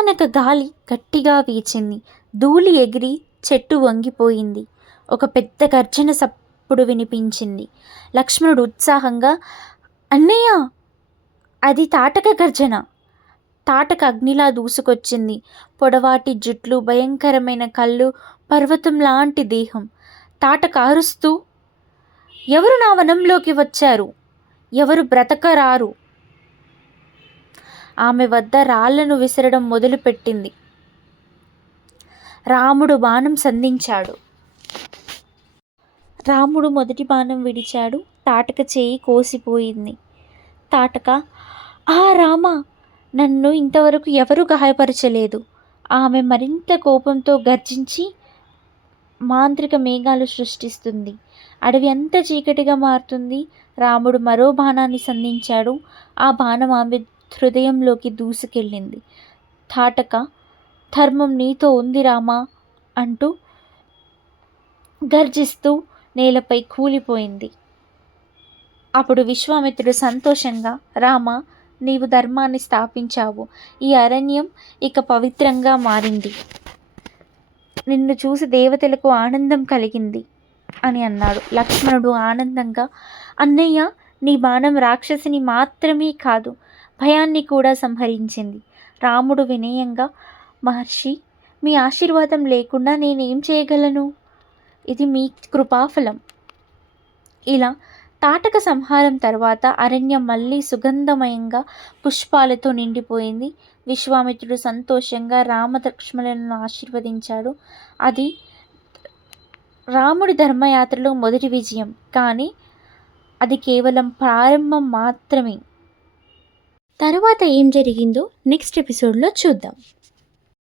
భయానక గాలి గట్టిగా వీచింది. ధూళి ఎగిరి చెట్టు వంగిపోయింది. ఒక పెద్ద గర్జన సప్పుడు వినిపించింది. లక్ష్మణుడు ఉత్సాహంగా, అన్నయ్య, అది తాటక గర్జన. తాటక అగ్నిలా దూసుకొచ్చింది. పొడవాటి జుట్లు, భయంకరమైన కళ్ళు, పర్వతం లాంటి దేహం. తాటక అరుస్తూ, ఎవరు నా వనంలోకి వచ్చారు? ఎవరు బ్రతకరారు? ఆమె వద్ద రాళ్లను విసరడం మొదలుపెట్టింది. రాముడు బాణం సంధించాడు. రాముడు మొదటి బాణం విడిచాడు. తాటక చేయి కోసిపోయింది. తాటక, ఆ రామ, నన్ను ఇంతవరకు ఎవరూ గాయపరచలేదు. ఆమె మరింత కోపంతో గర్జించి మాంత్రిక మేఘాలు సృష్టిస్తుంది. అడవి అంతా చీకటిగా మారుతుంది. రాముడు మరో బాణాన్ని సంధించాడు. ఆ బాణం ఆమె హృదయంలోకి దూసుకెళ్ళింది. తాటక, ధర్మం నీతో ఉంది రామా అంటూ గర్జిస్తూ నేలపై కూలిపోయింది. అప్పుడు విశ్వామిత్రుడు సంతోషంగా, రామ, నీవు ధర్మాన్ని స్థాపించావు. ఈ అరణ్యం ఇక పవిత్రంగా మారింది. నిన్ను చూసి దేవతలకు ఆనందం కలిగింది అని అన్నాడు. లక్ష్మణుడు ఆనందంగా, అన్నయ్య, నీ బాణం రాక్షసిని మాత్రమే కాదు, భయాన్ని కూడా సంహరించింది. రాముడు వినయంగా, మహర్షి, మీ ఆశీర్వాదం లేకుండా నేనేం చేయగలను? ఇది మీ కృపాఫలం. ఇలా తాటక సంహారం తర్వాత అరణ్యం మళ్ళీ సుగంధమయంగా పుష్పాలతో నిండిపోయింది. విశ్వామిత్రుడు సంతోషంగా రామలక్ష్మణులను ఆశీర్వదించాడు. అది రాముడి ధర్మయాత్రలో మొదటి విజయం, కానీ అది కేవలం ప్రారంభం మాత్రమే. తర్వాత ఏం జరిగిందో నెక్స్ట్ ఎపిసోడ్లో చూద్దాం.